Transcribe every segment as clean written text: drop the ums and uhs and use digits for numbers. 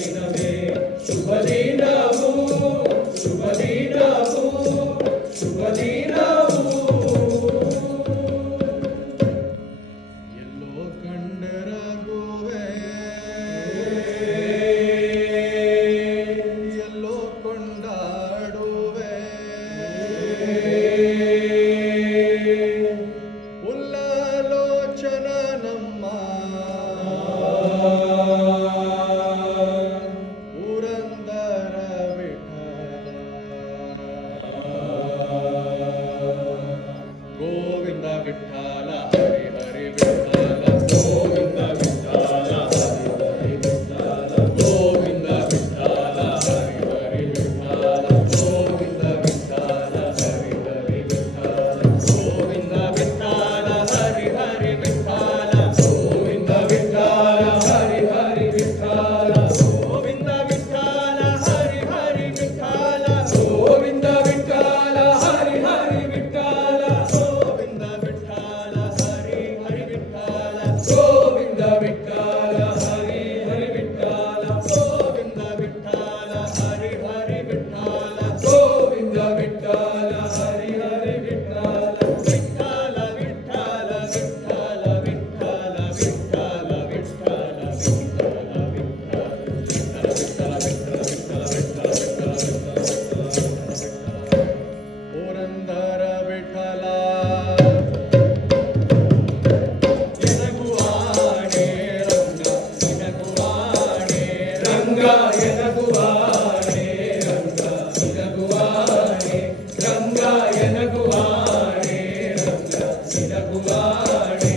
ದಿನವೇ ಶುಭ ದಿನವು ಶುಭ ದಿನವು ಶುಭ ದಿನವು ಎಲ್ಲೋ ಕಂಡರಗುವೆ ಎಲ್ಲೋ ಕೊಂಡಾಡುವೆ ಉಲ್ಲಲೋಚನ ನಮ್ಮ ಪುರಂದರ ವಿಠಲ ಗೋವಿಂದ ವಿಠಲ ಹರಿ ಹರಿ ವಿಠಲ ಗೋವಿಂದ ವಿಠಲ ಹರಿ ಹರಿ ವಿಠಲ ಗೋವಿಂದ ವಿಠಲ ಹರಿ ಹರಿ ವಿಠಲ ಗೋವಿಂದ ವಿಠಲ ಹರಿ ಹರಿ ವಿಠಲ ಗೋವಿಂದ ವಿಠಲ ಹರಿ ಹರಿ ವಿಠಲ ಗೋವಿಂದ ವಿಠಲ ಹರಿ ಹರಿ ವಿಠಲ ಗೋವಿಂದ ವಿಠಲ ಹರಿ ಹರಿ ವಿಠಲ ಗೋವಿಂದ ವಿಠಲ ಹರಿ ಹರಿ ವಿಠಲ ಗೋವಿಂದ ವಿಠಲ ಹರಿ ಹರಿ ವಿಠಲ ಗೋವಿಂದ ವಿಠಲ ಹರಿ ಹರಿ ವಿಠಲ ಗೋವಿಂದ ವಿಠಲ ಹರಿ ಹರಿ ವಿಠಲ ಗೋವಿಂದ ವಿಠಲ ಹರಿ ಹರಿ ವಿಠಲ ವಿಠಲ ವಿಠಲ ವಿಠಲ ವಿಠಲ ವಿಠಲ ಪುರಂದರ ವಿಠಲ ಎನಗುವಾಣೆ ರಂಗ ಎನಗುವಾಣೆ ರಂಗ ಎನಗುವಾಣೆ ರಂಗ ಎನಗುವಾಣೆ ರಂಗ ಎನಗುವಾಣೆ ರಂಗ ಎನಗುವಾಣೆ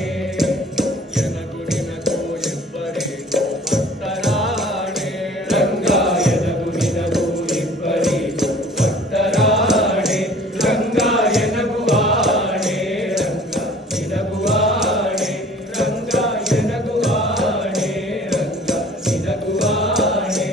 ಎನಗು ನಿನಗು ಇಬ್ಬರಿಗೂ ಭಕ್ತರಾಣೆ ರಂಗ ಎನಗು ನಿನಗು ಇಬ್ಬರಿಗೂ ಭಕ್ತರಾಣೆ ರಂಗ ಎನಗುವಾಣೆ ರಂಗ ಎನಗುವಾಣೆ ರಂಗ ಎನಗುವಾಣೆ ರಂಗ ಎನಗುವಾಣೆ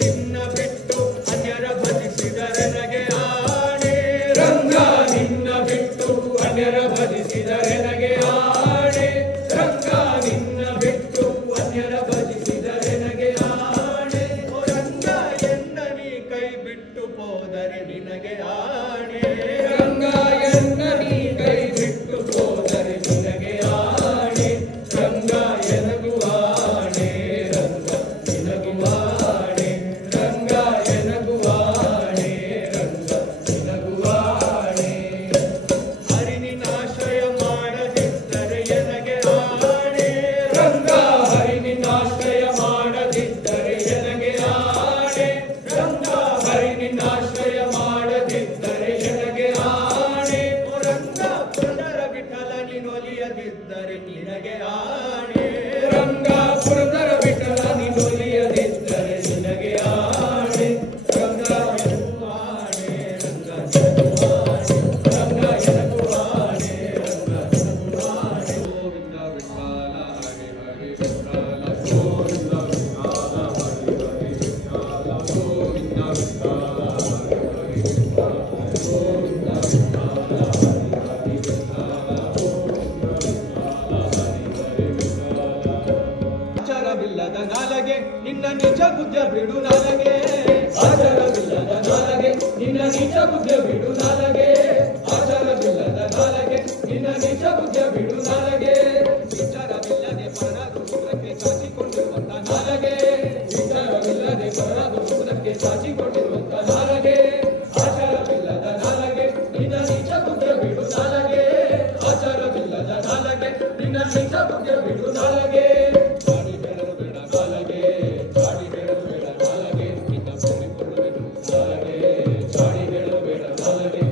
ನಿನ್ನ ಬಿಟ್ಟು ಅನ್ಯರ ಭಜಿಸಿದರೆ ನನಗೆ ಆಣೆ ರಂಗ ನಿನ್ನ ಬಿಟ್ಟು ಅನ್ಯರ ಭಜಿಸಿದರೆ ನನಗೆ ಆಣೆ ರಂಗ ನಿನ್ನ ಬಿಟ್ಟು ಅನ್ಯರ ಭಜಿಸಿದರೆ ನನಗೆ ಆಣೆ ಓ ರಂಗ ಎನ್ನ ನೀ ಕೈ ಬಿಟ್ಟು ಹೋದರೆ ನಿನಗೆ ಆಣೆ ರಂಗ ಎನ್ನ ನೀ ಕೈ ಬಿಟ್ಟು ಹೋದರೆ ನಿನಗೆ ಆಣೆ ರಂಗ ಎನಗುವಾಣೆ ರಂಗ ಎನಗುವಾಣೆ ರಂಗ ಎನಗುವಾಣೆ ರಂಗ ಎನಗುವಾಣೆ ಹರಿನಿನಾಶ್ರಯ ಮಾಡದಿದ್ದರೆ ಎನಗೆ ಆಣೆ ರಂಗ ಹರಿನಿನಾಶ್ರಯ ಮಾಡದಿದ್ದರೆ ಎನಗೆ ಆಣೆ ರಂಗ ಹರಿನಿನಾಶ್ರಯ ಮಾಡದಿದ್ದರೆ ಎನಗೆ ಆಣೆ ಓ ರಂಗ ಪುನರ ವಿಠಲ ನೀನೊಲಿಯದಿದ್ದರೆ ನಿನಗೆ ಆಣೆ ರಂಗ ಪುರಂದರ ವಿಠಲ ನಿನ್ನೊಲಿಯದಿದ್ದರೆ ನಿನಗೆ ಆಣೆ ರಂಗ ಎನಗುವಾಣೆ ರಂಗ ಎನಗುವಾಣೆ ರಂಗ ಎನಗುವಾಣೆ ರಂಗ ಎನಗುವಾಣೆ ಗೋವಿಂದ ವಿಠಲ ಹರಿ ಹರಿ ವಿಠಲ ಗೋವಿಂದ ವಿಠಲ ಹರಿ ಹರಿ ವಿಠಲ ಗೋವಿಂದ ವಿಠಲ ಹರಿ ಹರಿ ವಿಠಲ ಗೋವಿಂದ ವಿಠಲ ಹರಿ ಹರಿ ವಿಠಲ ಆಚಾರವಿಲ್ಲದ ನಾಲಗೆ ನಿನ್ನ ನಿಜ ಬುದ್ಧ ಬಿಡು ನಾಲಗೆ ಆಚಾರವಿಲ್ಲದ ನಾಲಗೆ ನಿನ್ನ ನಿಜ ಬುದ್ಧ ಬಿಡು ನಾಲಗೆ ಆಚಾರವಿಲ್ಲದ ನಾಲಗೆ ನಿನ್ನ ನಿಜ ಬುದ್ಧ ಬಿಡು ನಾಲಗೆ ವಿಚಾರವಿಲ್ಲದೆ ಪರನಾದು ಶೂದ್ರಕ್ಕೆ ಚಾಚಿಕೊಂಡಿರುವಂತ ನಾಲಗೆ ವಿಚಾರವಿಲ್ಲದೆ ಪರನಾದು ಶೂದ್ರಕ್ಕೆ ಚಾಚಿಕೊಂಡಿರುವಂತ ನಾಲಗೆ ಆಚಾರವಿಲ್ಲದ ನಾಲಗೆ ನಿನ್ನ ನಿಜ ಬುದ್ಧ ಬಿಡು ನಾಲಗೆ ಆಚಾರವಿಲ್ಲದ ನಾಲಗೆ ನಿನ್ನ ನಿಜ ಬುದ್ಧ ಬಿಡು ನಾಲಗೆ ಚಾಡಿ ಹೇಳಲು ಬೇಡ ನಾಲಗೆ ಚಾಡಿ ಹೇಳಲು ಬೇಡ ನಾಲಗೆ ನಿನ್ನ ಬೇಡಿಕೊಳ್ಳುವೆನು ನಾಲಗೆ ಚಾಡಿ ಹೇಳಲು ಬೇಡ ನಾಲಗೆ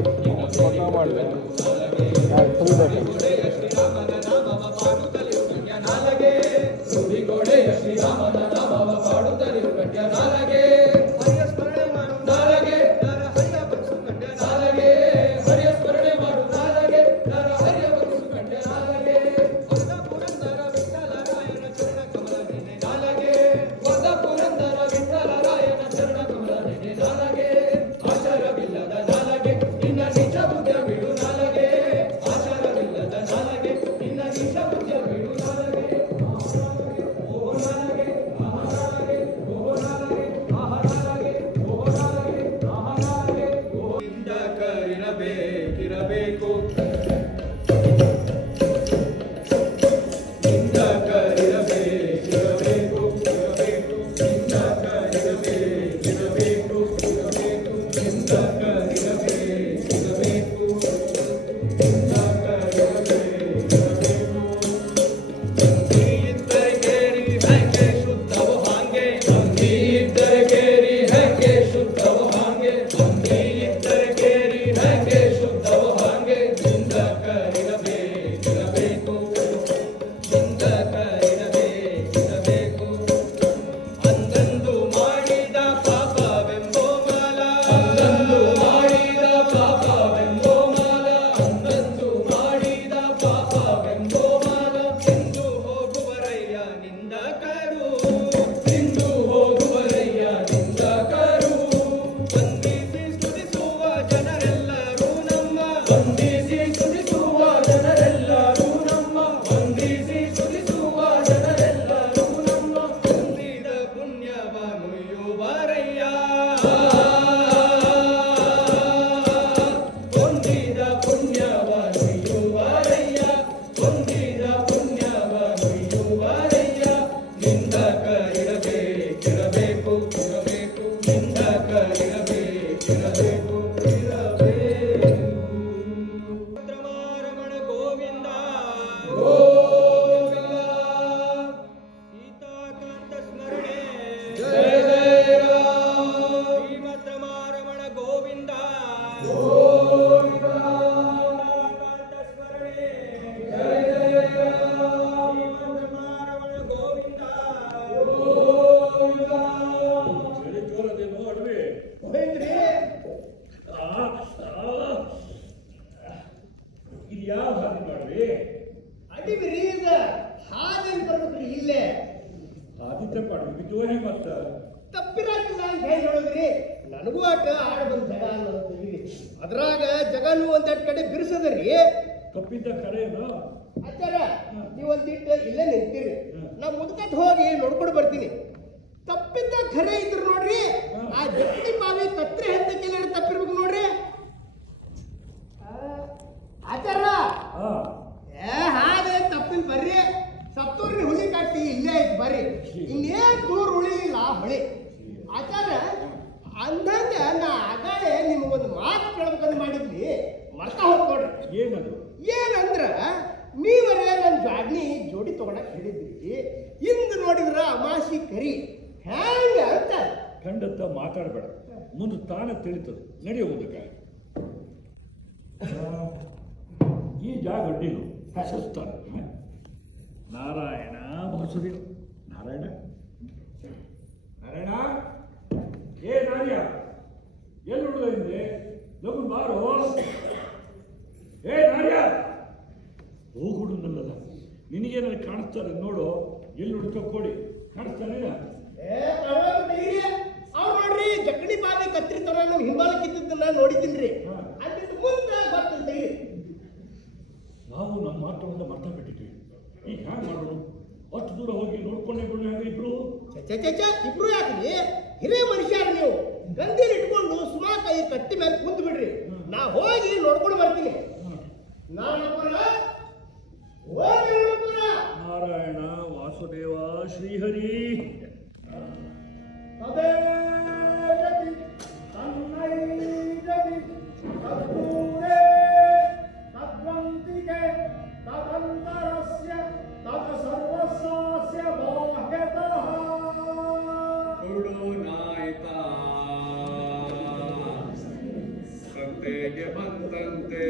ತಪ್ಪಿರಾಕಿಲ್ಲ ಅಂತ ಹೇಳಿ ಹೇಳಿದ್ರಿ. ನನಗೂ ಆಟ ಆಡ ಬಂದ ಜಗ ಅನ್ನೋದು ಅದ್ರಾಗ ಜಗನು ಒಂದೆರಡು ಕಡೆ ಬಿರ್ಸದ್ರಿ. ತಪ್ಪಿದ್ದ ಕರೆಯಲ್ಲ ಆಚಾರ ನೀವು ಒಂದಿಟ್ಟು ಇಲ್ಲೇ ನಿಂತೀರಿ, ನಾ ಮುದ್ಕತ್ ಹೋಗಿ ನೋಡ್ಕೊಂಡು ಬರ್ತೀನಿ. ತಪ್ಪಿದ್ದ ಖರೆ ಇದ್ರು ನೋಡ್ರಿ, ಆ ಜಗತಿ ಬಾವಿ ಕತ್ರಿ ಹಂತಕ್ಕೆಲ್ಲ ತಪ್ಪಿರ್ಬೇಕು ನೋಡ್ರಿ ಆಚಾರ. ಹಾಗೆ ತಪ್ಪಿಲ್ ಬರ್ರಿ, ಸತ್ತೂರ್ರಿ ಹುಲಿ ಕಟ್ಟಿ ಇಲ್ಲೇ ಐತಿ ಬರ್ರಿ, ಇನ್ನೇನ್ ದೂರ ಉಳಿಲಿಲ್ಲ ಹೊಳಿ ಆಚಾರ. ಅಂದಂಗ ನಾ ಆಗಾಳೆ ನಿಮಗೊಂದು ಮಾತು ಕೇಳ್ಬೇಕಂತ ಮಾಡಿದ್ನಿ, ಮರ್ತ ಹೋಗ್ಕೊಡ್ರಿ. ಏನದು? ಏನಂದ್ರ ನೀವರೇ ನನ್ನ ಜಾಡ್ನಿ ಜೋಡಿ ತಗೊಳಕ್ ಹೇಳಿದ್ರಿ, ಇಂದು ನೋಡಿದ್ರ ಅಮಾಸಿ ಕರಿ ಹ್ಯಾಂಗ ಅಂತ. ಖಂಡತ್ತ ಮಾತಾಡಬೇಡ, ಮುಂದೆ ತಾನೇ ತಿಳಿತದೆ. ನಡೆಯುವುದಕ್ಕೆ ಈ ಜಾಗ ಅಡ್ಡಿಲು ಸುಸ್ತಾನೆ. ನಾರಾಯಣ ವಾಸುದೇವ. ನಾರಾಯಣ ನಾರಾಯಣ, ಏ ನಾರ್ಯ, ಎಲ್ಲಿ ಹುಡುಗ ಹಿಂದೆ ಲಗು ಬಾರೋ. ಏ ನಾರ್ಯ, ಹೋಗುಡುನಲ್ಲ, ನಿನಗೇನಾದ್ರು ಕಾಣಿಸ್ತಾರೆ ನೋಡು. ಎಲ್ಲಿ ಹುಡುಕೋಡಿ ಕಾಣಿಸ್ತಾನೆ. ಅವ್ರು ನೋಡ್ರಿ ಜಕ್ಕಡಿ ಬಾವಿ ಕತ್ರಿ ತರ ನಾವು ಹಿಂಬಾಲಕ್ಕಿದ್ದನ್ನ ನೋಡಿದ್ದೀನ್ರಿ. ಅಲ್ಲಿಂದ ಮುಂದೆ ಬರ್ತದೆ. ನಾವು ನಮ್ಮ ಮಾತುಗಳಿಂದ ಮರ್ತ ಬಿಟ್ಟಿದ್ವಿ. ಈಗ ಹ್ಯಾಂಗ ಮಾಡೋದು? ಅಷ್ಟು ದೂರ ಹೋಗಿ ನೋಡ್ಕೊಂಡೇ ಬಿಡೋಣ ಇಬ್ರು. ಇಬ್ರು ಯಾಕ್ರಿ? ಹಿರಿಯ ಮನುಷ್ಯರು ನೀವು. ಗಂಧೀರ್ ಇಟ್ಕೊಂಡು ಸುಮಾ ಕೈ ಕಟ್ಟಿ ಮೇಲೆ ಕುಂತ್ ಬಿಡ್ರಿ, ನಾ ಹೋಗಿ ನೋಡ್ಕೊಂಡು ಬರ್ತೀನಿ. ನಾರಾಯಣ ವಾಸುದೇವ ಶ್ರೀಹರಿ. ಸಂತೆಗೆ ಬಂದಂತೆ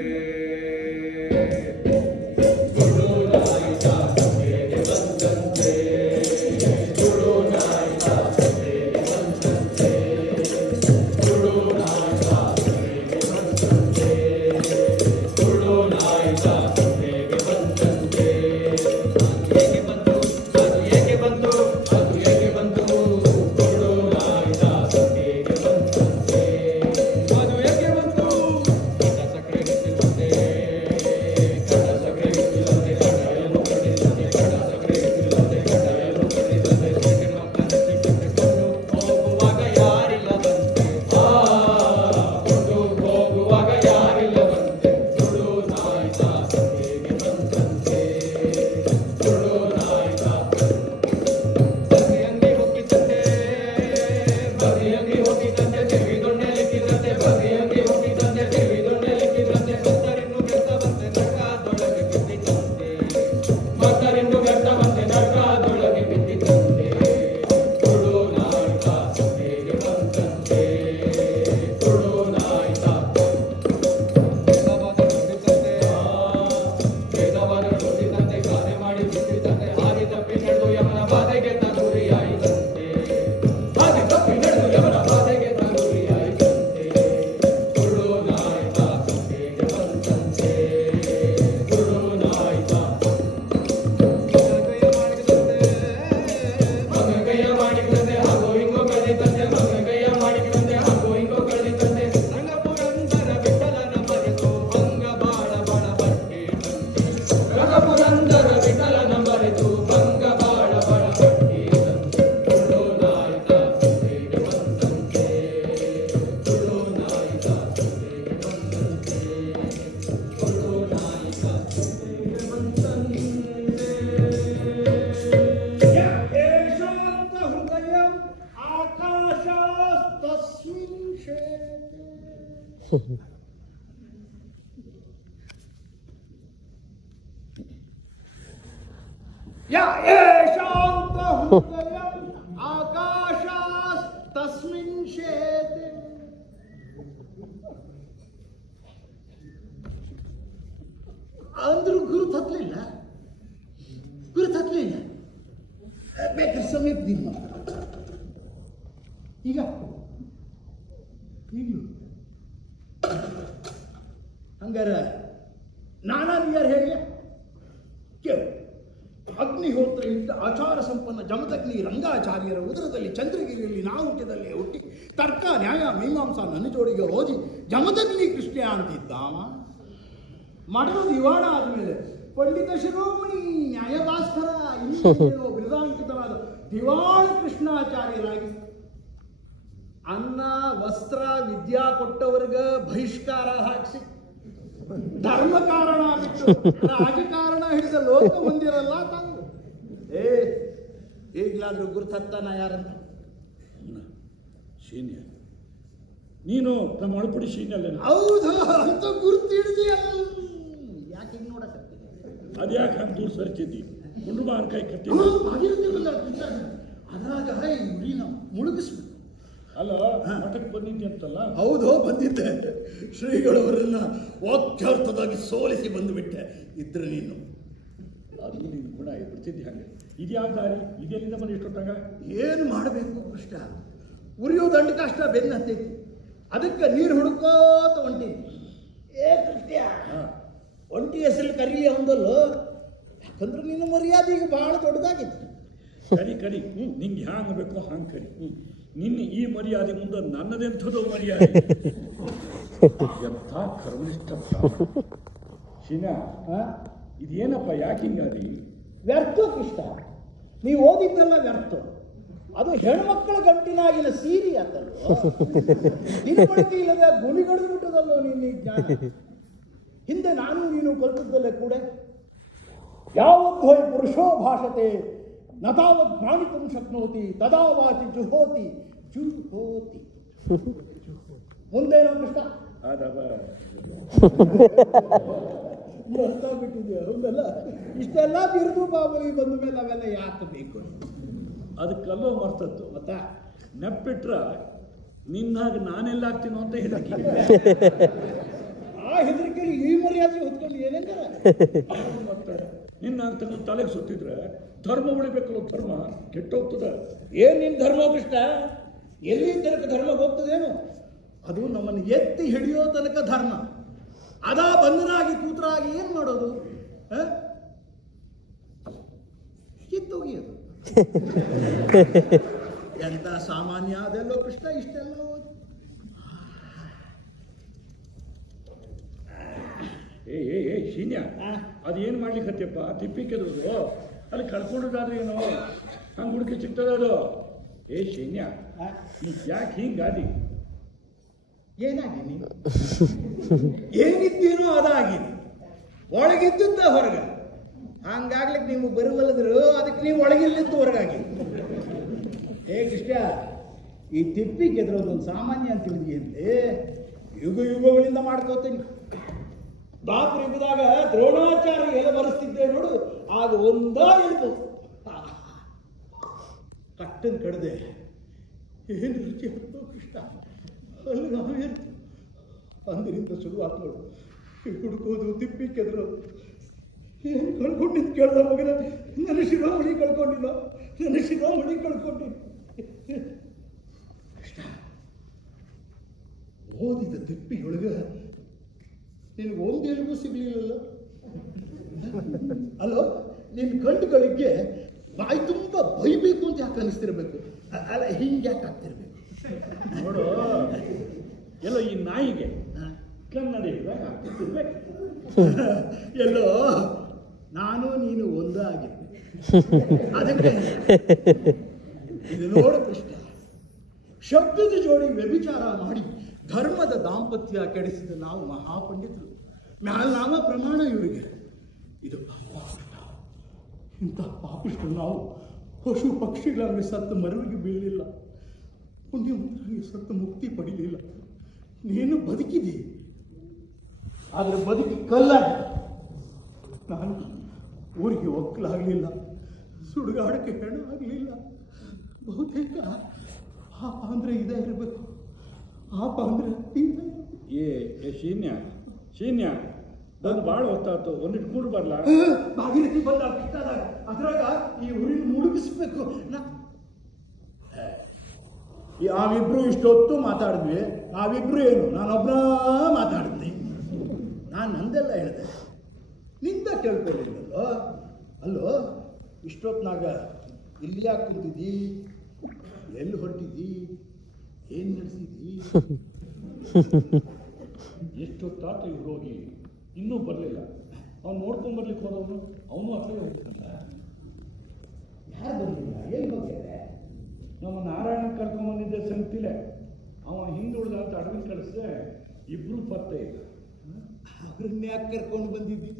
ಅಂದ್ರೂ ಗುರುತು ಹತ್ತಲಿಲ್ಲ, ಬೇಕಾದ್ರೆ ಸಮೀಪ ದಿನ ಈಗ ಈಗಲೂ ಹಂಗಾರ ನಾನಾರು ಯಾರು ಹೇಳಿ ಕೇಳು. ಅಗ್ನಿಹೋತ್ರ ಇದ್ದ ಆಚಾರ ಸಂಪನ್ನ ಜಮದಗ್ನಿ ರಂಗಾಚಾರ್ಯರ ಉದರದಲ್ಲಿ ಚಂದ್ರಗಿರಿಯಲ್ಲಿ ನಾ ಹುಟ್ಟಿದಲ್ಲಿ ಹುಟ್ಟಿ ತರ್ಕ ನ್ಯಾಯ ಮೀಮಾಂಸಾ ನನ್ನ ಜೋಡಿಗೆ ಓದಿ ಜಮದಗ್ನಿ ಕೃಷ್ಣ ಅಂತಿದ್ದಾವ. ಮಠದ ದಿವಾಣ ಆದಮೇಲೆ ಪಂಡಿತ ಶಿರೋಮಣಿ ನ್ಯಾಯಭಾಸ್ಕರ ಇನ್ನೇನೋ ಬಿರುದಾಂಕಿತರಾದ ದಿವಾಣ ಕೃಷ್ಣಾಚಾರ್ಯರಾಗಿ ಅನ್ನ ವಸ್ತ್ರ ವಿದ್ಯಾ ಕೊಟ್ಟವರ್ಗ ಬಹಿಷ್ಕಾರ ಹಾಕಿಸಿ ಧರ್ಮ ಕಾರಣ ಬಿಟ್ಟು ರಾಜಕಾರಣ ಹಿಡಿದ ಲೋಕ ಹೊಂದಿರಲ್ಲ ತಾನು. ಈಗಲಾದ್ರೂ ಗುರುತತ್ತಾನ ಯಾರಂತ? ಶೀನ್ಯ ನೀನು ನಮ್ಮ ಒಳಪಡಿ ಶೀನ್ಯಲ್ಲ. ಹೌದು ಅಂತ ಗುರುತು ಹಿಡಿದಿಯಲ್ಲ. ಯಾಕೆ ಹಿಂಗೆ ನೋಡಕತ್ತೀನಿ? ಅದ್ಯಾಕೆ ಹಂಗೆ ದೂರ ಸರಿತಿದ್ದಿ ಕುಂಡು ಬಾರ್ ಕೈ ಕಟ್ಟಿ ಆಗಿರ್ತಿರಲ್ಲ ಅದ್ರಾಗ ಇವ್ರಿನ ಮುಳುಗಿಸ್ಬೇಕು. ಅಲ್ಲ ಮಠಕ್ಕೆ ಬಂದಿದ್ದೆ ಅಂತಲ್ಲ? ಹೌದು ಬಂದಿದ್ದೆ. ಶ್ರೀಗಳವರನ್ನ ವಾಕ್ಯಾರ್ಥದಾಗಿ ಸೋಲಿಸಿ ಬಂದುಬಿಟ್ಟೆ. ಇದ್ರೆ ನೀನು ಅದು ನೀನು ಗುಣ ಬಿಡ್ತಿದ್ದೆ ಹಂಗೆ. ಇದ್ಯಾವ ದಾರಿ? ಇದೆಲ್ಲಿಂದ ಬಂದು ಎಷ್ಟೊತ್ತಾಗ? ಏನು ಮಾಡಬೇಕು ಕೃಷ್ಣ? ಉರಿಯೋ ದಂಡ ಕಷ್ಟ ಬೆನ್ನ ಹತ್ತೈತಿ. ಅದಕ್ಕೆ ನೀರು ಹುಡುಕೋತ ಹೊಂಟೀನಿ. ಕೃಷ್ಣ ಒಂಟಿ ಹೆಸರು ಕರೀಲಿ ಅವನದಲ್ಲೋ, ಯಾಕಂದ್ರೆ ನಿನ್ನ ಮರ್ಯಾದೆ ಈಗ ಬಹಳ ದೊಡ್ಡದಾಗಿತ್ತು. ಕರಿ ನಿಂಗೆ ಹ್ಯಾಂಗ ಬೇಕೋ ಹಂಗೆ ಕರಿ. ನಿನ್ನ ಈ ಮರ್ಯಾದೆ ಮುಂದೆ ನನ್ನದೆಂಥದೋ ಮರ್ಯಾದೆ. ಎಂಥ ಕರ್ಮನಿಷ್ಠ ಶೀನಾ, ಇದೇನಪ್ಪ ಯಾಕೆ ಹಿಂಗಾದಿ? ವ್ಯರ್ಥ ಕೃಷ್ಣ, ನೀವು ಓದಿದ್ದೆಲ್ಲ ವ್ಯರ್ಥ. ಅದು ಹೆಣ್ಮಕ್ಕಳ ಗಂಟಿನಾಗಿನ ಸೀರಿ ಆತಲ್ವ, ದಿನಬಳಕೆ ಇಲ್ಲದೆ ಗುಣಿಗಡಿದು ಬಿಟ್ಟದಲ್ಲೋ ನಿನ್ನ ಜ್ಞಾನ. ಹಿಂದೆ ನಾನು ನೀನು ಕಲ್ತದ್ದಲ್ಲೇ ಕೂಡ ಯಾವದ್ವೈ ಪುರುಷೋ ಭಾಷತೆ ನ ತಾವತ್ ಜ್ಞಾನಿತುಂ ಶಕ್ನೋತಿ ತದಾ ವಾಚಿ ಜುಹೋತಿ ಜುಹೋತಿ. ಮುಂದೇನೋ ಕೃಷ್ಣ ಅರ್ಥ ಬಿಟ್ಟಿದ್ಯಾ? ಹೌದಲ್ಲ, ಇಷ್ಟೆಲ್ಲ ಬಿರುದು ಬಾಬಲಿ ಬಂದ ಮೇಲೆ ಅವೆಲ್ಲ ಯಾಕೆ ಬೇಕು? ಅದಕ್ಕಲ್ಲೋ ಮರ್ತದ್ದು ಮತ್ತ ನೆಪ್ಪಿಟ್ರ ನಿನ್ನಾಗ ನಾನೆಲ್ಲ ಆಗ್ತೀನೋ ಅಂತ ಹೆದರಿಕೆ. ಆ ಹೆದರಿಕೆಯಲ್ಲಿ ಈ ಮರ್ಯಾದೆ ಹೊತ್ಕೊಂಡು ಏನೇಂಗಾರ ಮತ್ತೆ ನಿನ್ನ ತಲೆಗೆ ಸುತ್ತಿದ್ರೆ ಧರ್ಮ ಉಳಿಬೇಕಲ್ಲ, ಧರ್ಮ ಕೆಟ್ಟೋಗ್ತದ. ಏನ್ ನಿನ್ ಧರ್ಮ ಕೃಷ್ಣ? ಎಲ್ಲಿ ತನಕ ಧರ್ಮ ಹೋಗ್ತದೇನು? ಅದು ನಮ್ಮನ್ನು ಎತ್ತಿ ಹಿಡಿಯೋ ತನಕ ಧರ್ಮ. ಅದಾ ಬಂಧನಾಗಿ ಕೂತ್ರಾಗಿ ಏನ್ ಮಾಡೋದು? ಕಿತ್ತೋಗಿ ಅದು ಎಂತ ಸಾಮಾನ್ಯ ಅದೆಲ್ಲೋ ಕೃಷ್ಣ. ಇಷ್ಟೆಲ್ಲ ಏ ಶೀನ್ಯ, ಅದೇನು ಮಾಡ್ಲಿಕ್ಕತ್ತಪ್ಪ? ತಿಪ್ಪಿಕ್ಕೆದ್ರದು ಅಲ್ಲಿ ಕಳ್ಕೊಂಡದಾದ್ರೆ ಏನೋ ಹಂಗೆ ಹುಡುಕಿ ಸಿಗ್ತದ ಅದು. ಏ ಶೀನ್ಯ, ಯಾಕೆ ಹಿಂಗಾದಿ? ಏನಾಗಿನಿ? ಏನಿದ್ದೀನೋ ಅದಾಗಿನಿ. ಒಳಗಿದ್ದ ಹೊರಗ ಹಂಗಾಗ್ಲಿಕ್ಕೆ ನೀವು ಬರುವಲ್ಲದ್ರು ಅದಕ್ಕೆ ನೀವು ಒಳಗಿಲ್ಲಿದ್ದು ಹೊರಗಾಗಿ. ಕೃಷ್ಣ, ಈ ತಿಪ್ಪಿ ಗೆದ್ರೋದೊಂದು ಸಾಮಾನ್ಯ ಅಂತ ತಿಳಿದಿಯಂತೆ ಯುಗಗಳಿಂದ ಮಾಡ್ಕೋತೀನಿ. ದಾಪುರ ಯುಗದಾಗ ದ್ರೋಣಾಚಾರ್ಯ ಎಲ್ಲ ಬರೆಸ್ತಿದ್ದೆ ನೋಡು, ಆಗ ಒಂದಾ ಇಳ್ದು ಕಟ್ಟನ್ ಕಡ್ದೆ ಏನು ರುಚಿ ಹೊತ್ತು ಕೃಷ್ಣ. ಅಲ್ಲಿ ನಾವು ಅಂದಿನಿಂದ ಶುರುವಾತ್ ನೋಡು ಹುಡುಕೋದು, ತಿಪ್ಪಿ ಕೆದ್ರೋದು. ಏನು ಕಳ್ಕೊಂಡಿದ್ದು ಕೇಳ್ದ ಮಗನ? ನನ್ನ ಶಿರೋಮಣಿ ಕಳ್ಕೊಂಡಿಲ್ಲ, ನನ್ನ ಶಿರೋಮಣಿ ಕಳ್ಕೊಂಡಿಲ್ಲ. ಕೃಷ್ಣ, ಓದಿದ ತಿಪ್ಪಿಯೊಳಗ ನಿನಗೆ ಒಂದೇಳಿಗೂ ಸಿಗ್ಲಿಲ್ಲಲ್ಲ. ಅಲ್ಲೋ, ನಿನ್ನ ಕಣ್ಣುಗಳಿಗೆ ಬಾಯಿ ತುಂಬ ಬೈಬೇಕು ಅಂತ ಯಾಕೆ ಅನಿಸ್ತಿರ್ಬೇಕು? ಅಲ್ಲ, ಹಿಂಗೆ ಯಾಕೆ ಆಗ್ತಿರ್ಬೇಕು ನೋಡು, ಎಲ್ಲೋ ಈ ನಾಯಿಗೆ ಕನ್ನಡಿ ಆಗ್ತಿರ್ಬೇಕು. ಎಲ್ಲೋ ನಾನು ನೀನು ಒಂದಾಗಿದ್ದೆ. ಅದಕ್ಕೆ ಇದು ನೋಡು ಕೃಷ್ಣ, ಶಬ್ದದ ಜೋಡಿ ವ್ಯಭಿಚಾರ ಮಾಡಿ ಧರ್ಮದ ದಾಂಪತ್ಯ ಕೆಡಿಸಿದ ನಾವು ಮಹಾಪಂಡಿತರು. ಮ್ಯಾಲ ನಾಮ ಪ್ರಮಾಣ ಇವರಿಗೆ. ಇದು ಇಂಥ ಪಾಪಿಷ್ಟು ನಾವು ಪಶು ಪಕ್ಷಿಗಳಾಗಿ ಸತ್ತು ಮರುವಿಗೆ ಬೀಳಲಿಲ್ಲ, ಪುಣ್ಯವಂತರಾಗಿ ಸತ್ತು ಮುಕ್ತಿ ಪಡೀಲಿಲ್ಲ. ನೀನು ಬದುಕಿದಿ, ಆದರೆ ಬದುಕಿ ಕಲ್ಲಾಗಿ. ನಾನು ಊರಿಗೆ ಒಕ್ಕಲಾಗಲಿಲ್ಲ, ಸುಡುಗಾಡಕ್ಕೆ ಹೆಣ ಆಗಲಿಲ್ಲ. ಬಹುತೇಕ ಪಾಪ ಅಂದರೆ ಇದೇ ಇರಬೇಕು, ಪಾಪ ಅಂದರೆ ಏ ಶೀನ್ಯ ನಾನು ಭಾಳ ಹೊತ್ತಾತು, ಒಂದಿಟ್ಟು ಕೂಡು ಬರಲ್ಲ. ಭಾಗೀರಥಿ ಬಂದ ಬಿಟ್ಟಾದಾಗ ಅದ್ರಾಗ ಈ ಊರಿನ ಮುಳುಗಿಸ್ಬೇಕು. ನಾವಿಬ್ರು ಇಷ್ಟೊತ್ತು ಮಾತಾಡಿದ್ವಿ. ನಾವಿಬ್ರು ಏನು, ನಾನೊಬ್ಬನ ಮಾತಾಡಿದ್ನಿ. ನಾನು ನಂದೆಲ್ಲ ಹೇಳಿದೆ, ನಿಂದ ಕೇಳ್ಕೊಂಡಿಲ್ಲಲ್ಲೋ. ಅಲ್ಲೋ, ಇಷ್ಟೊತ್ತಿನಾಗ ಇಲ್ಲಿ ಯಾಕೆ ಕೂತಿದ್ದಿ? ಎಲ್ಲಿ ಹೊರಟಿದ್ದಿ? ಏನು ನಡೆಸಿದ್ದಿ? ಎಷ್ಟೊತ್ತಾತ ಇವ್ರು ಹೋಗಿ ಇನ್ನೂ ಬರಲಿಲ್ಲ. ಅವ್ನು ನೋಡ್ಕೊಂಬರ್ಲಿಕ್ಕೆ ಹೋದವನು ಅವನು ಹತ್ರ ಹೋಗ್ತಂತ. ಯಾರು ಬಂದಿಲ್ಲ? ಎಲ್ಲಿ ಹೋಗ್ಯಾರೆ? ನಮ್ಮ ನಾರಾಯಣ ಕರ್ಕೊಂಬಂದಿದ್ದೆ ಸಂತಿಲೆ. ಅವ ಹಿಂದುಳಿದ ಅಂತ ಅಡವಿ ಕಳಿಸಿದೆ. ಇಬ್ರು ಪತ್ತೆ ಇಲ್ಲ. ಅವ್ರನ್ನ ಯಾಕೆ ಕರ್ಕೊಂಡು ಬಂದಿದ್ದಿ?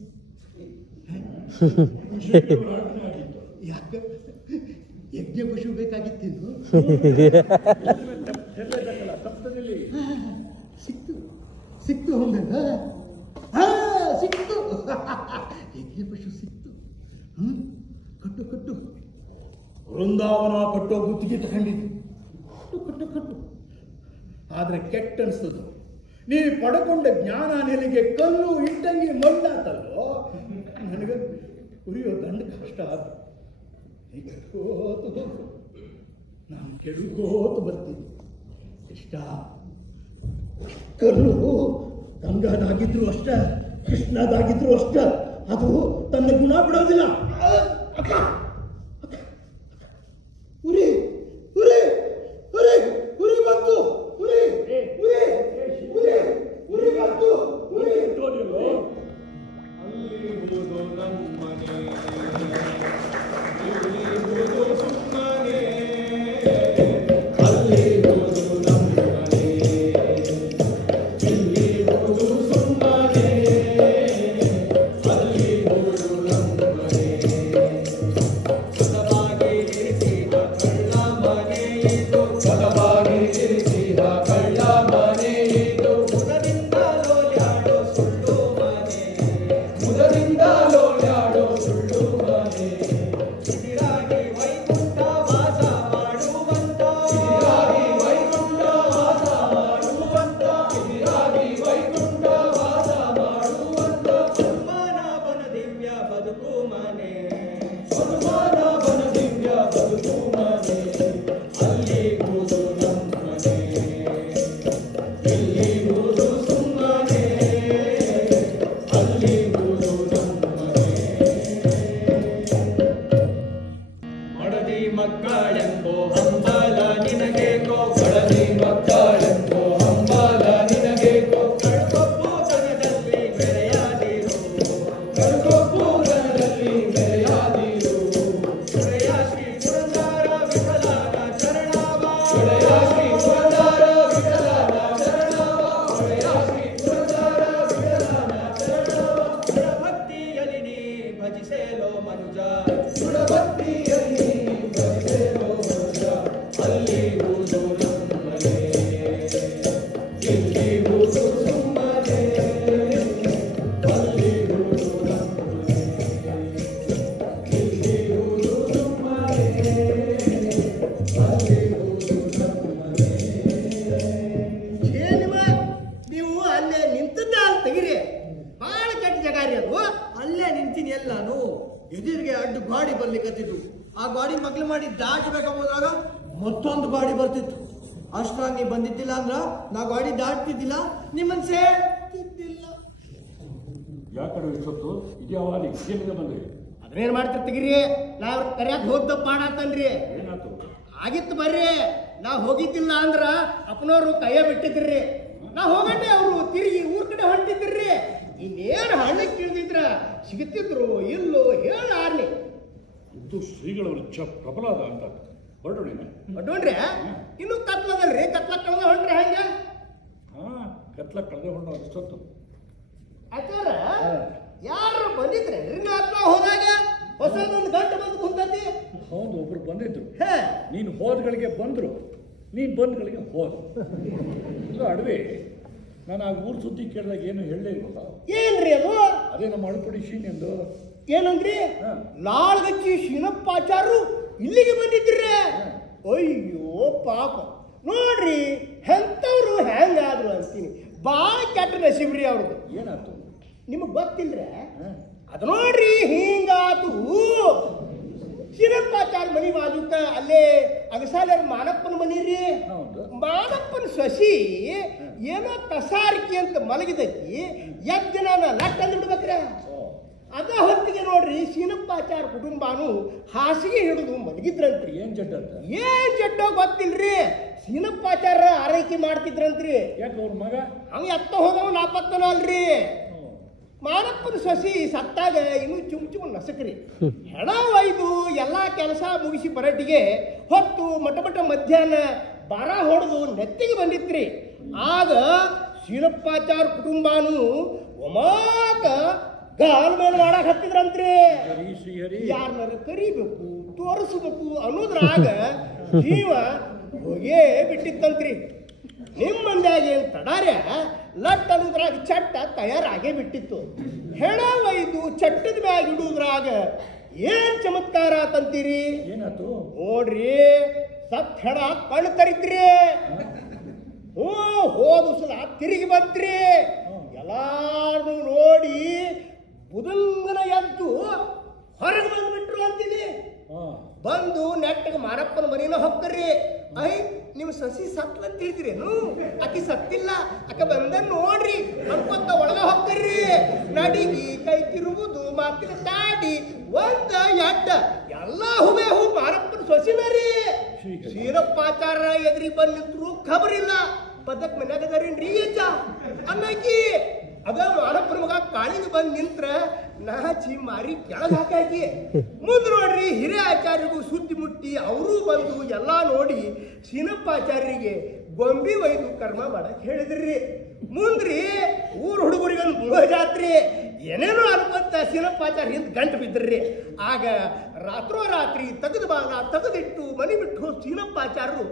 ಯಾಕೆ ಯಜ್ಞ ಪಶು ಬೇಕಾಗಿತ್ತಿದ್ದು? ಸಪ್ತದಲ್ಲಿ ಸಿಕ್ತು ಹೋಗಲ್ಲ? ಸಿಕ್ತು. ಯಜ್ಞ ಪಶು ಸಿಕ್ತು. ಕಟ್ಟು ವೃಂದಾವನ ಕಟ್ಟೋ ಗುತ್ತಿಗೆ ತಗೊಂಡಿದ್ದು. ಕಟ್ಟು. ಆದ್ರೆ ಕೆಟ್ಟ ಅನಿಸ್ತದ. ನೀ ಪಡ್ಕೊಂಡ ಜ್ಞಾನ ನೆಲೆಗೆ ಕಲ್ಲು ಇಟ್ಟಂಗಿ ಮಣ್ಣಾತಲ್ಲೋ. ನನಗೆ ಉರಿಯೋ ದಂಡ ಕಷ್ಟ ಆದ. ನಾನು ಕೆಡುಕೋತು ಬರ್ತೀನಿ. ಇಷ್ಟ ಕಲ್ಲು ಗಂಗಾದಾಗಿದ್ರು ಅಷ್ಟ, ಕೃಷ್ಣದಾಗಿದ್ರು ಅಷ್ಟ, ಅದು ತನ್ನ ಗುಣ ಬಿಡೋದಿಲ್ಲ. ಉರಿ ಉರಿ ಉರಿ ಉರಿ ಬಂತು. ಉರಿ ಉರಿ ಉರಿ ಉರಿ ಬಂತು. ಉರಿ ಅಲ್ಲಿರುವುದು ನಮ್ಮನೆ, ಇಲ್ಲಿರುವುದು ಸುಮ್ಮನೆ. ಅಲ್ಲಿರುವುದು ನಮ್ಮನೆ, ಇಲ್ಲಿರುವುದು ಸುಮ್ಮನೆ. ಅಲ್ಲಿರುವುದು ನಮ್ಮನೆ. ಸದವಾಗಿ ಇರಿಸಿದ ಕಳ್ಳ ಮನೆ ಇದು, ಸದವಾಗಿ ಇರಿಸಿದ ಕಳ್ಳ ಮನೆ ಇದು. ಮುದದಿಂದ ಲೋಲ್ಯಾಡೋ ಸುಳ್ಳು ಮನೆ, ಮುದರಿಂದ ಲೋಲ್ಯಾಡೋ ಸುಳ್ಳು ಮನೆ. ಇದಿರಾಗಿ ವೈಕುಂಠ ವಾಸ ಮಾಡುವಂತ, ಇದಿರಾಗಿ ವೈಕುಂಠ ವಾಸ ಮಾಡುವಂತ, ಇದಿರಾಗಿ ವೈಕುಂಠ ವಾಸ ಮಾಡುವಂತ. ಪದ್ಮನಾಭನ ದಿವ್ಯ ಬದುಕು ಮನೆ, ಪದ್ಮನಾಭನ ದಿವ್ಯ ಬದುಕು ಮನೆ. ಅಲ್ಲಿರುವುದು ನಮ್ಮನೆ, ಇಲ್ಲಿರುವುದು ಸುಮ್ಮನೆ. ಅಲ್ಲಿರುವುದು ನಮ್ಮನೆ. ಮಡದಿ ಮಕ್ಕಳೆಂಬೋ ಹಂಬಲ ನಿನಗೇಕೋ, ಮಡದಿ ಮಕ್ಕಳೆಂಬೋ ಹಂಬಲ ನಿನಗೇಕೋ. ಕಡ್ಕೊಪ್ಪು ದನದಲ್ಲಿ ಮೆರೆಯಾದಿರು, ಕಡ್ಕೊಪ್ಪು ದನದಲ್ಲಿ ಮೆರೆಯಾದಿರು. ಒಡೆಯ ಶ್ರೀ ಪುರಂದರ ವಿಠಲನ ಚರಣವ, ಒಡೆಯ ಶ್ರೀ ಪುರಂದರ ವಿಠಲನ ಚರಣವ, ಒಡೆಯ ಶ್ರೀ ಪುರಂದರ ವಿಠಲನ ಚರಣವ. ಸುರಭಕ್ತಿಯಲ್ಲಿ ನೀ ಭಜಿಸೇಲೋ ಮನುಜ, ಸುರಭಕ್ತಿಯಲ್ಲಿ ನೀ ಭಜಿಸೇಲೋ ಮನುಜ. ಅಲ್ಲಿರುವುದು ನಮ್ಮನೆ, ಇಲ್ಲಿರುವುದು ಸುಮ್ಮನೆ. ಅಲ್ಲಿರುವುದು ನಮ್ಮನೆ, ಇಲ್ಲಿರುವುದು ಸುಮ್ಮನೆ. ಅಲ್ಲಿರುವುದು ನಮ್ಮನೆ. ನೀವು ಅಲ್ಲೇ ನಿಂತದ್ದ ಅಲ್ಲಿ ತೆಗಿರಿ. ಬಹಳ ಕೆಟ್ಟ ಜಾಗ ರೀ ಅದು. ಅಲ್ಲೇ ನಿಂತೀನಿ ಎಲ್ಲಾನು. ಎದುರಿಗೆ ಅಡ್ಡು ಗಾಡಿ ಬರ್ಲಿಕ್ಕತ್ತಿದ್ದು. ಆ ಗಾಡಿ ಮಗ್ಲು ಮಾಡಿ ದಾಟಬೇಕಂಬುದಾಗ ಮತ್ತೊಂದು ಗಾಡಿ ಬರ್ತಿತ್ತು. ಅಷ್ಟಾಗಿ ನೀ ಬಂದಿದ್ದಿಲ್ಲ ಅಂದ್ರ ನಾ ಗಾಡಿ ದಾಟ್ತಿದ್ದಿಲ್ಲ, ನಿಮ್ಮನ್ ಸೇರ್ತಿದ್ದಿಲ್ಲ. ಯಾಕಡೆ ಇಷ್ಟೊತ್ತು ಇದ್ಯಾವ ಎಲ್ಲಿಗೆ ಬಂದ್ರಿ? ಅದ್ರೇನ್ ಮಾಡ್ತಿರ್ ತೆಗಿರಿ. ನಾ ಅವ್ರ ಕರ್ಯಾಕ ಹೋಗ್ದ ಪಾಡಾತನ್ರಿ. ಏನಾಯ್ತು? ಆಗಿತ್ತು ಬರ್ರಿ. ನಾ ಹೋಗಿದ್ದಿಲ್ಲ ಅಂದ್ರ ಅಪ್ಪನವ್ರು ಕೈಯ ಬಿಟ್ಟಿದ್ರಿ. ನಾ ಹೋಗಂಡೆ ಅವ್ರು ತಿರುಗಿ ಊರ್ ಕಡೆ ಹೊಂಟಿದ್ರಿ. ಇನ್ನೇನು ಹಣ್ಣಕ್ಕೆ ತಿಳಿದಿದ್ರ ಸಿಗುತ್ತಿದ್ರು ಇಲ್ಲೋ ಹೇಳ ಆರ್ನಿ. ಇದು ಶ್ರೀಗಳ ಪ್ರಬಲಾದ ಅಂತ ಹೊರಡೋಣ. ಹೊಡ್ರಿ ಇನ್ನು ಕತ್ಲದಲ್ರಿ. ಕತ್ಲ ಕಳೆದ ಹೊಂಟ್ರಿ ಹಂಗ. ಕತ್ಲ ಕಳೆದ ಹೊಂಡ ಇಷ್ಟೊತ್ತು ಆಚಾರ ಯಾರು ಬಂದಿದ್ರೇನ್ರಿ ನೀವು ಹತ್ರ ಹೋದಾಗ? ಹೊಸದೊಂದು ಗಂಟೆ ಬಂದು ಕುಂತತಿ. ಹೌದು, ಒಬ್ರು ಬಂದಿದ್ರು. ನೀನು ಹೋದ್ಗಳಿಗೆ ಬಂದ್ರು, ನೀನು ಬಂದ್ಗಳಿಗೆ ಹೋದ. ಇದು ಅಡವೆ. ನಾನು ಆ ಊರು ಸುದ್ದಿ ಕೇಳಿದಾಗ ಏನು ಹೇಳಲೇ ಇಲ್ವಲ್ಲ. ಏನ್ರಿ ಅದು? ಅದೇ ನಮ್ಮ ಅಳುಪಡಿ ಶೀನಿಂದು. ಏನಂದ್ರಿ? ನಾಲ್ಗಚ್ಚಿ ಶೀನಪ್ಪಾಚಾರು ಇಲ್ಲಿಗೆ ಬಂದಿದ್ರಿ. ಅಯ್ಯೋ ಪಾಪ ನೋಡ್ರಿ, ಎಂತವ್ರು ಹೆಂಗಾದ್ರು ಅಂತೀನಿ. ಬಾಳ ಕೆಟ್ಟ ನಸೀಬ್ರಿ ಅವ್ರದ್ದು. ಏನಾಯ್ತು ನಿಮಗ್ ಗೊತ್ತಿಲ್ರೆ? ಅದು ನೋಡ್ರಿ ಹಿಂಗಾತು. ಶೀನಪ್ಪಾಚಾರ ಮನಿ ಬಾಜುಕ ಅಲ್ಲೇ ಅಗಸಾಲರ ಮಾನಪ್ಪನ ಮನಿ ರೀ. ಮಾನಪ್ಪನ ಸಸಿ ಏನೋ ಕಸಾರಿಕೆ ಅಂತ ಮಲಗಿದೈತಿ. ಎದ್ದ ನಾನು ಲಟ್ ಅಂದ್ ಬಿಡ್ಬೇಕ್ರ. ಅದ ಹೊತ್ತಿಗೆ ನೋಡ್ರಿ ಸೀನಪ್ಪಾಚಾರ ಕುಟುಂಬಾನು ಹಾಸಿಗೆ ಹಿಡಿದು ಮಲಗಿದ್ರಂತ್ರಿ. ಏನ್ ಜಡ್ಡ ಅಂತ? ಏನ್ ಜಡ್ಡ ಗೊತ್ತಿಲ್ರಿ. ಸೀನಪ್ಪಾಚಾರ ಆರೈಕೆ ಮಾಡ್ತಿದ್ರಂತ್ರಿ. ಯಾಕೆ ಅವ್ರ ಮಗ ಹಂಗ ಎತ್ತ ಹೋದವ ನಾಪತ್ತನ ಅಲ್ರಿ. ಮಾನಪ್ಪನ ಸೊಸಿ ಸತ್ತಾಗ ಇನ್ನು ಚುಮ್ ನಸಕ್ರಿ. ಹೆಣ ಒಯ್ದು ಎಲ್ಲಾ ಕೆಲಸ ಮುಗಿಸಿ ಬರಟಿಗೆ ಹೊತ್ತು ಮಟ ಮಧ್ಯಾಹ್ನ ಬಾರ ಹೊಡೆದು ನೆತ್ತಿಗೆ ಬಂದಿತ್ರಿ. ಆಗ ಸೀನಪ್ಪಾಚಾರ ಕುಟುಂಬಾನು ಒಮಾಕ ಗಾಲ್ ಮೇಲೆ ಮಾಡಕ್ ಹತ್ತಿದ್ರಂತ್ರಿ. ಯಾರನ್ನಾರ ಕರಿಬೇಕು ತೋರಿಸ್ಬೇಕು ಅನ್ನೋದ್ರಾಗ ಜೀವ ಹೋಗೇ ಬಿಟ್ಟಿತ್ತಂತ್ರಿ. ನಿಮ್ಮ ಮಂದ್ಯಾಗ ಏನ್ ತಡಾರ್ಯ ಲಟ್ ಅನ್ನೋದ್ರಾಗ ಚಟ್ಟ ತಯಾರಾಗೇ ಬಿಟ್ಟಿತ್ತು. ಹೆಣ ಒಯ್ದು ಚಟ್ಟದ ಮ್ಯಾಗ ಇಡುವುದ್ರಾಗ ಏನ್ ಚಮತ್ಕಾರ ತಂತೀರಿ? ಏನಾಯ್ತು ನೋಡ್ರಿ, ಸತ್ ಹೆಣ ಕಣ್ಣು ತರಿತ್ರಿ. ಹೋದ ಸಲ ತಿರುಗಿ ಬಂತ್ರಿ. ಎಲ್ಲಾರು ನೋಡಿ ಬುದಂಗನ ಎದ್ದು ಹೊರಗೆ ಬಂದ್ಬಿಟ್ರು ಅಂತೀನಿ. ಬಂದು ನೆಟ್ಟಗೆ ಮಾರಪ್ಪನ ಮನೇನ ಹೋಗ್ತಾರ್ರಿ. ಐ ನಿಮ್ ಸಸಿ ಸತ್ಲ ತಿಳಿದ್ರೇನು? ಆಕಿ ಸತ್ತಿಲ್ಲ, ಆಕ ಬಂದ ನೋಡ್ರಿ ಅನ್ಕೊಂತ ಒಳಗ ಹೋಗ್ತಾರ್ರಿ. ನಡಿಗಿ ಕೈ ತಿರುವುದು ಮಾತಿನ ತಾಡಿ ಒಂದ ಎಡ್ಡ ಎಲ್ಲಾ ಹುಬೆ ಹೂ ಮಾರಪ್ಪನ ಸೊಸಿನ ರೀ. ಸೀನಪ್ಪಾಚಾರ ಎದ್ರಿ ಬಂದಿದ್ರು ಖಬರಿಲ್ಲ. ಬದಕ್ ಮನ್ಯಾಗದಾರೇನ್ರಿ ಅಜ್ಜ ಅನ್ನಕಿ. ಅದ ಮಾರಪ್ಪನ ಮಗ ಕಾಳಿಗೆ ಬಂದ್ ನಿಂತ್ರ ನಾಚಿ ಮಾರಿ ಕೆಳಗ್ ಹಾಕಿ. ಮುಂದ್ ನೋಡ್ರಿ ಹಿರಿಯ ಆಚಾರ್ಯರಿಗೂ ಸುದ್ದಿ ಮುಟ್ಟಿ ಅವರು ಬಂದು ಎಲ್ಲಾ ನೋಡಿ ಸೀನಪ್ಪಾಚಾರ್ಯರಿಗೆ ಗೊಂಬಿ ಒಯ್ದು ಕರ್ಮ ಮಾಡಕ್ ಹೇಳಿದ್ರಿ. ಮುಂದ್ರಿ ಊರ್ ಹುಡುಗರಿಗೊಂದು ಮೋಜಾತ್ರಿ. ಏನೇನೋ ಅನ್ಕೊಂತ ಸೀನಪ್ಪಾಚಾರ್ಯ ಹಿಂದ್ ಗಂಟು ಬಿದ್ರಿ. ಆಗ ರಾತ್ರೋರಾತ್ರಿ ತೆಗೆದು ಬಾಗ ತೆಗೆದಿಟ್ಟು ಮನಿ ಬಿಟ್ಟು ಹೋದ್ ಸೀನಪ್ಪಾಚಾರ್ಯರು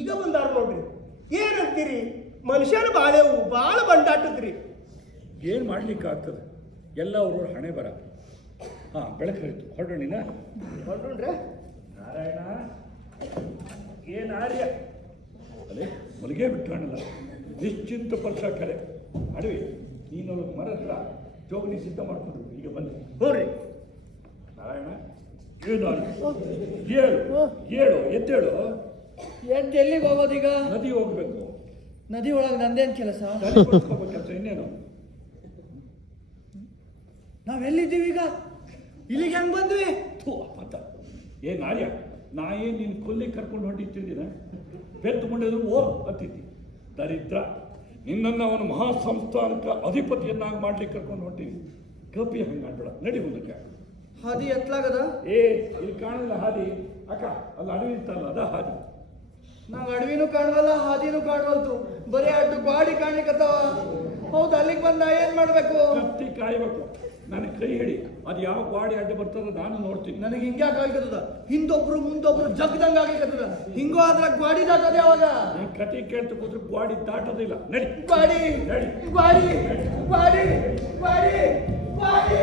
ಈಗ ಬಂದಾರ ನೋಡ್ರಿ. ಏನಂತೀರಿ? ಮನುಷ್ಯನ ಬಾಳೆವು ಬಾಳ ಬಂಡಾಟದ್ರಿ. ಏನ್ ಮಾಡ್ಲಿಕ್ಕೆ ಆಗ್ತದೆ? ಎಲ್ಲ ಅವ್ರವ್ರ ಹಣೆ ಬರ. ಬೆಳಕು ಹರಿತು ಹೊರಡೋಣಿನ ಹೊರಡ್ರೆ ನಾರಾಯಣ ಏನ್ ಆರ್ಯ ಅಲ್ಲೇ ಮಲಗೇ ಬಿಟ್ಟಣಲ್ಲ. ನಿಶ್ಚಿಂತ ಪರ್ಸ ಕರೆ ಅಡವಿ ನೀನು ಮರ ಹತ್ರ ಜೋಗನಿ ಸಿದ್ಧ ಮಾಡ್ಕೊಂಡ್ರು. ಈಗ ಬಂದು ನೋಡ್ರಿ ನಾರಾಯಣ ಏನು ಏಳು ಏಳು ಎದ್ದೇಳು. ಎಲ್ಲಿಗೆ ಹೋಗೋದೀಗ? ನದಿ ಹೋಗ್ಬೇಕು. ನದಿ ಒಳಗೆ ನಂದೇನ್ ಕೆಲಸ? ಕೆಲಸ ಇನ್ನೇನು? ನಾವೆಲ್ಲಿದ್ದೀವಿ ಈಗ? ಇಲ್ಲಿಗೆ ಹೆಂಗ್ ಬಂದ್ವಿ? ಮತ್ತ ಏನ್ ಆರ್ಯ ನಾ ಏನ್ ನೀನು ಕೊಲ್ಲಿ ಕರ್ಕೊಂಡು ಹೊಂಟಿತ್ತಿದ್ದೀನ? ಬೆತ್ತುಕೊಂಡ್ರು ಓರ್ ಹತ್ತಿದ್ದಿ ದರಿದ್ರ. ನಿನ್ನನ್ನು ಅವನು ಮಹಾ ಸಂಸ್ಥಾನಕ್ಕೆ ಅಧಿಪತಿಯನ್ನಾಗಿ ಮಾಡ್ಲಿಕ್ಕೆ ಕರ್ಕೊಂಡು ಹೊಂಟೀನಿ. ಕಪಿ ಹಂಗೆ ಆಡ್ಬೇಡ, ನಡಿ ಮುಂದಕ್ಕೆ. ಹಾದಿ ಎತ್ಲಾಗದ? ಇಲ್ಲಿ ಕಾಣಲ್ಲ ಹಾದಿ. ಅಕ್ಕ ಅಲ್ಲಿ ಅಡವಿ ಇರ್ತಲ್ಲ ಅದ ಹಾದಿ. ನಾವ್ ಅಡವಿನೂ ಕಾಣವಲ್ಲ ಹಾದಿನೂ ಕಾಣವಲ್ತು. ಬರೀ ಅಡ್ಡು ಗಾಡಿ ಕಾಣ್ಲಿಕ್ಕತ್ತಾವ. ಹೌದು, ಅಲ್ಲಿಗೆ ಬಂದ ನಾ ಏನ್ ಮಾಡ್ಬೇಕು? ಕತ್ತಿ ಕಾಯ್ಬೇಕು. ನನಗೆ ಕೈ ಹಿಡಿ. ಅದು ಯಾವ ಗಾಡಿ ಅಡ್ಡ ಬರ್ತದ ನಾನು ನೋಡ್ತೀನಿ. ನನಗೆ ಹಿಂಗ್ಯಾಕೆ ಆಗ್ತದ? ಹಿಂದೊಬ್ರು ಮುಂದೊಬ್ರು ಜಗ್ದಂಗ ಆಗ್ಲಿಕ್ಕತ್ತದ. ಹಿಂಗೋ ಆದ್ರ ಗಾಡಿ ದಾಟದ ಯಾವಾಗ? ನೀನ್ ಕತೆ ಕೇಳ್ತಾ ಕೂತ್ರೆ ಗಾಡಿ ದಾಟೋದಿಲ್ಲ. ನಡಿ ಗಾಡಿ ನಡಿ ಗಾಡಿ ಗಾಡಿ ಗಾಡಿ ಗಾಡಿ